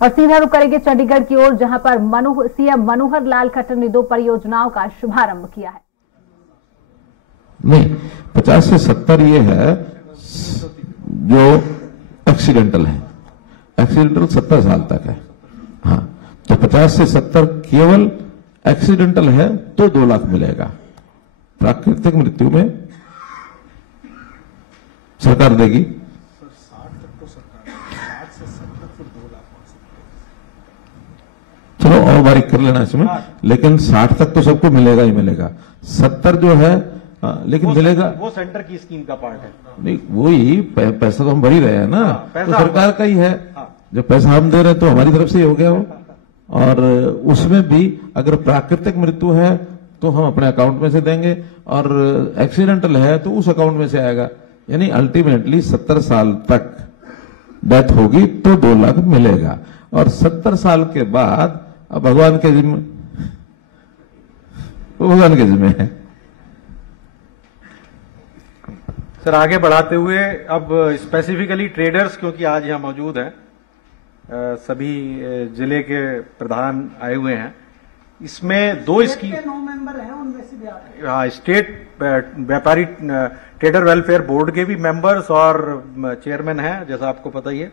और सीधा रुख करेंगे चंडीगढ़ की ओर, जहां पर सीएम मनोहर लाल खट्टर ने 2 परियोजनाओं का शुभारंभ किया है। नहीं, 50 से 70 ये है जो एक्सीडेंटल है। एक्सीडेंटल 70 साल तक है। हाँ, तो 50 से 70 केवल एक्सीडेंटल है तो 2 लाख मिलेगा। प्राकृतिक मृत्यु में सरकार देगी। 60 तक तो सरकार, 60 से 70 फिर 2 लाख। चलो और बारीक कर लेना इसमें, लेकिन 60 तक तो सबको मिलेगा ही मिलेगा। 70 जो है लेकिन मिलेगा, वो सेंटर की स्कीम का पार्ट है। नहीं, वही पैसा तो हम भर ही रहे हैं ना, तो सरकार का ही है। जब पैसा हम दे रहे हैं तो हमारी तरफ से ही हो गया वो। और उसमें भी अगर प्राकृतिक मृत्यु है तो हम अपने अकाउंट में से देंगे, और एक्सीडेंटल है तो उस अकाउंट में से आएगा। यानी अल्टीमेटली 70 साल तक डेथ होगी तो 2 लाख मिलेगा। और 70 साल के बाद अब भगवान के जिम्मे है। सर, आगे बढ़ाते हुए अब स्पेसिफिकली ट्रेडर्स, क्योंकि आज यहाँ मौजूद हैं, सभी जिले के प्रधान आए हुए हैं। इसमें 2 स्कीम 9 मेंबर हैं, उनमें से भी आप। हाँ, स्टेट व्यापारी ट्रेडर वेलफेयर बोर्ड के भी मेंबर्स और चेयरमैन हैं, जैसा आपको पता ही है,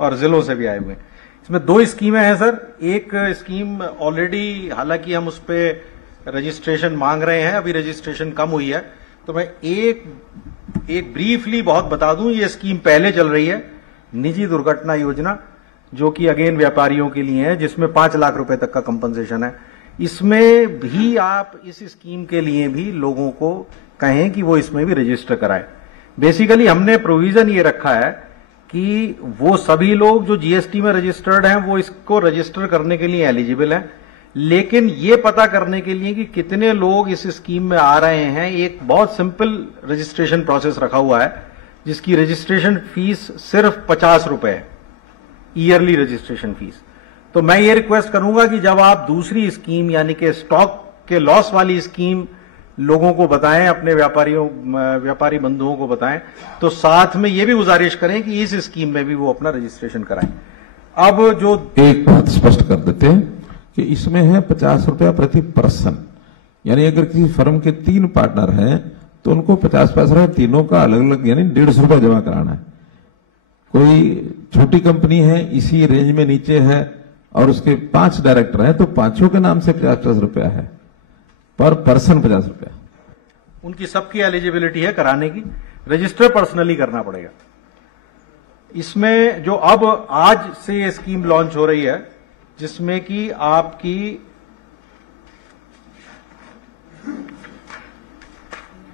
और जिलों से भी आए हुए हैं। इसमें 2 स्कीमें हैं सर। एक स्कीम ऑलरेडी, हालांकि हम उस पर रजिस्ट्रेशन मांग रहे हैं, अभी रजिस्ट्रेशन कम हुई है, तो मैं एक ब्रीफली बहुत बता दूं। ये स्कीम पहले चल रही है, निजी दुर्घटना योजना, जो कि अगेन व्यापारियों के लिए है, जिसमें 5 लाख रुपए तक का कंपनसेशन है। इसमें भी आप इस स्कीम के लिए भी लोगों को कहें कि वो इसमें भी रजिस्टर कराएं। बेसिकली हमने प्रोविजन ये रखा है कि वो सभी लोग जो जीएसटी में रजिस्टर्ड हैं वो इसको रजिस्टर करने के लिए एलिजिबल हैं, लेकिन ये पता करने के लिए कि कितने लोग इस स्कीम में आ रहे हैं, एक बहुत सिंपल रजिस्ट्रेशन प्रोसेस रखा हुआ है, जिसकी रजिस्ट्रेशन फीस सिर्फ 50 रुपए है, ईयरली रजिस्ट्रेशन फीस। तो मैं ये रिक्वेस्ट करूंगा कि जब आप दूसरी स्कीम यानी कि स्टॉक के लॉस वाली स्कीम लोगों को बताएं, अपने व्यापारी बंधुओं को बताएं, तो साथ में ये भी गुजारिश करें कि इस स्कीम में भी वो अपना रजिस्ट्रेशन कराएं। अब जो एक बात स्पष्ट कर देते हैं कि इसमें है 50 रुपया प्रति पर्सन। यानी अगर किसी फर्म के 3 पार्टनर हैं तो उनको 50 पैसा तीनों का अलग अलग यानी 150 रुपया जमा कराना है। कोई छोटी कंपनी है, इसी रेंज में नीचे है, और उसके 5 डायरेक्टर हैं, तो 5 के नाम से 50 रुपया है, पर पर्सन 50 रुपया। उनकी सबकी एलिजिबिलिटी है कराने की, रजिस्टर पर्सनली करना पड़ेगा। इसमें जो अब आज से ये स्कीम लॉन्च हो रही है, जिसमें कि आपकी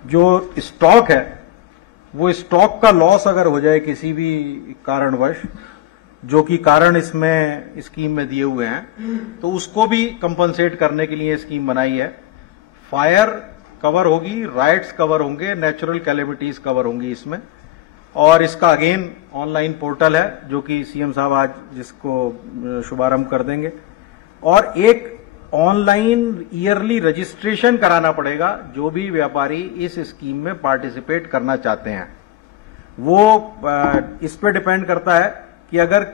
जो स्टॉक है, वो स्टॉक का लॉस अगर हो जाए किसी भी कारणवश, जो कि कारण इसमें स्कीम में दिए हुए हैं, तो उसको भी कंपनसेट करने के लिए स्कीम बनाई है। फायर कवर होगी, राइट्स कवर होंगे, नेचुरल कैलेमिटीज कवर होंगी इसमें। और इसका अगेन ऑनलाइन पोर्टल है, जो कि सीएम साहब आज जिसको शुभारंभ कर देंगे। और एक ऑनलाइन ईयरली रजिस्ट्रेशन कराना पड़ेगा। जो भी व्यापारी इस स्कीम में पार्टिसिपेट करना चाहते हैं, वो इस पे डिपेंड करता है कि अगर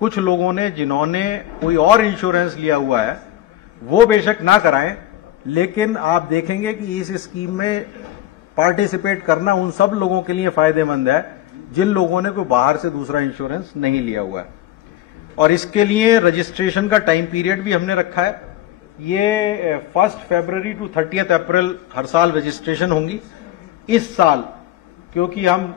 कुछ लोगों ने जिन्होंने कोई और इंश्योरेंस लिया हुआ है वो बेशक ना कराएं, लेकिन आप देखेंगे कि इस स्कीम में पार्टिसिपेट करना उन सब लोगों के लिए फायदेमंद है जिन लोगों ने कोई बाहर से दूसरा इंश्योरेंस नहीं लिया हुआ है। और इसके लिए रजिस्ट्रेशन का टाइम पीरियड भी हमने रखा है। ये 1 फरवरी टू 30 अप्रैल हर साल रजिस्ट्रेशन होंगी। इस साल क्योंकि हम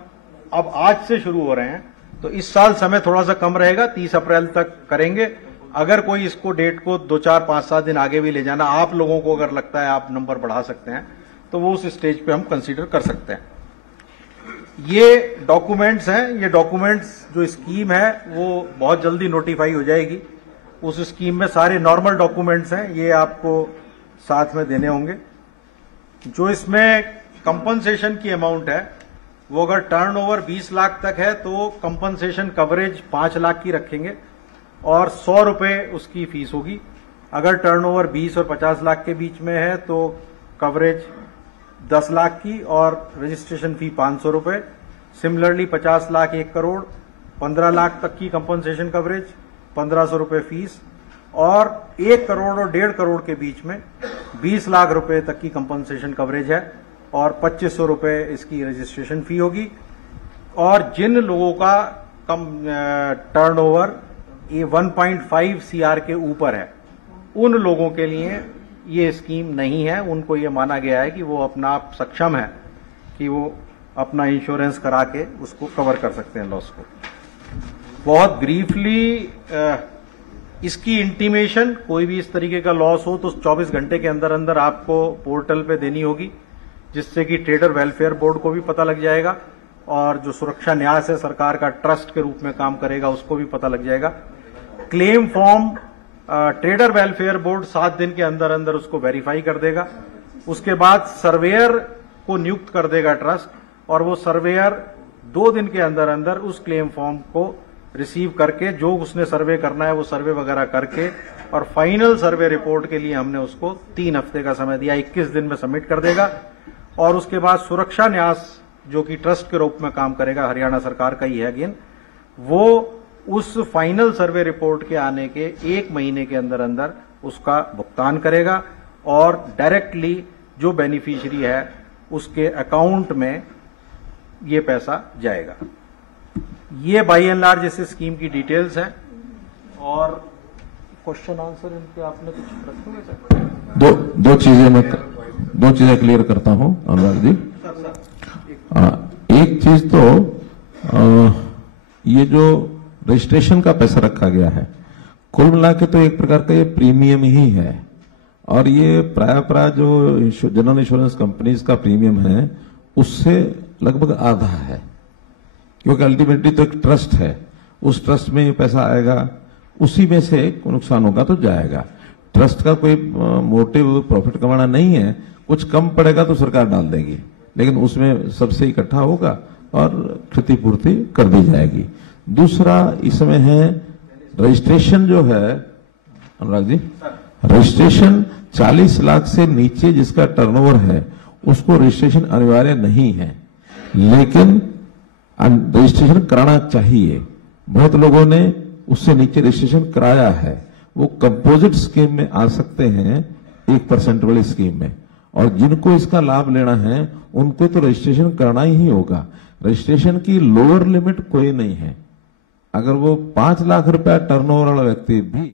अब आज से शुरू हो रहे हैं, तो इस साल समय थोड़ा सा कम रहेगा, 30 अप्रैल तक करेंगे। अगर कोई इसको डेट को 2, 4, 5, 7 दिन आगे भी ले जाना आप लोगों को अगर लगता है आप नंबर बढ़ा सकते हैं, तो वो उस स्टेज पे हम कंसीडर कर सकते हैं। ये डॉक्यूमेंट्स हैं, ये डॉक्यूमेंट्स जो स्कीम है वो बहुत जल्दी नोटिफाई हो जाएगी। उस स्कीम में सारे नॉर्मल डॉक्यूमेंट्स हैं, ये आपको साथ में देने होंगे। जो इसमें कंपनसेशन की अमाउंट है, वो अगर टर्नओवर 20 लाख तक है तो कंपनसेशन कवरेज 5 लाख की रखेंगे और 100 रुपए उसकी फीस होगी। अगर टर्नओवर 20 और 50 लाख के बीच में है तो कवरेज 10 लाख की और रजिस्ट्रेशन फी 500 रुपए। सिमिलरली 50 लाख, 1 करोड़, 15 लाख तक की कंपनसेशन कवरेज, 1500 रुपए फीस और 1 करोड़ और 1.5 करोड़ के बीच में 20 लाख रुपए तक की कंपनसेशन कवरेज है और 2500 रुपए इसकी रजिस्ट्रेशन फी होगी। और जिन लोगों का कम टर्नओवर ये 1.5 CR के ऊपर है, उन लोगों के लिए ये स्कीम नहीं है। उनको ये माना गया है कि वो अपना आप सक्षम है कि वो अपना इंश्योरेंस करा के उसको कवर कर सकते हैं लॉस को। बहुत ब्रीफली इसकी इंटीमेशन, कोई भी इस तरीके का लॉस हो तो 24 घंटे के अंदर अंदर आपको पोर्टल पे देनी होगी, जिससे कि ट्रेडर वेलफेयर बोर्ड को भी पता लग जाएगा और जो सुरक्षा न्यास है सरकार का ट्रस्ट के रूप में काम करेगा उसको भी पता लग जाएगा। Claim form trader welfare board 7 दिन के अंदर अंदर उसको वेरीफाई कर देगा। उसके बाद सर्वेयर को नियुक्त कर देगा ट्रस्ट और वो सर्वेयर 2 दिन के अंदर अंदर उस क्लेम फॉर्म को रिसीव करके जो उसने सर्वे करना है वो सर्वे वगैरह करके और फाइनल सर्वे रिपोर्ट के लिए हमने उसको 3 हफ्ते का समय दिया, 21 दिन में सबमिट कर देगा। और उसके बाद सुरक्षा न्यास जो कि ट्रस्ट के रूप में काम करेगा, हरियाणा सरकार का ही है अगेन, वो उस फाइनल सर्वे रिपोर्ट के आने के 1 महीने के अंदर अंदर उसका भुगतान करेगा और डायरेक्टली जो बेनिफिशियरी है उसके अकाउंट में ये पैसा जाएगा। ये बाय एंड लार्ज इस स्कीम की डिटेल्स हैं। और क्वेश्चन आंसर इनके आपने कुछ रखे सर? दो चीजें क्लियर करता हूं अनुराग जी। एक चीज तो ये जो रजिस्ट्रेशन का पैसा रखा गया है, कुल मिला के तो एक प्रकार का ये प्रीमियम ही है और ये प्राय जो जनरल इंश्योरेंस कंपनीज का प्रीमियम है उससे लगभग आधा है, क्योंकि अल्टीमेटली तो एक ट्रस्ट है, उस ट्रस्ट में ये पैसा आएगा, उसी में से नुकसान होगा तो जाएगा। ट्रस्ट का कोई मोटिव प्रॉफिट कमाना नहीं है, कुछ कम पड़ेगा तो सरकार डाल देगी, लेकिन उसमें सबसे इकट्ठा होगा और क्षतिपूर्ति कर दी जाएगी। दूसरा इसमें है रजिस्ट्रेशन जो है अनुराग जी, रजिस्ट्रेशन 40 लाख से नीचे जिसका टर्नओवर है उसको रजिस्ट्रेशन अनिवार्य नहीं है, लेकिन रजिस्ट्रेशन कराना चाहिए। बहुत लोगों ने उससे नीचे रजिस्ट्रेशन कराया है, वो कंपोजिट स्कीम में आ सकते हैं 1% वाली स्कीम में, और जिनको इसका लाभ लेना है उनको तो रजिस्ट्रेशन करना ही होगा। रजिस्ट्रेशन की लोअर लिमिट कोई नहीं है, अगर वो 5 लाख रुपया टर्नओवर वाला व्यक्ति भी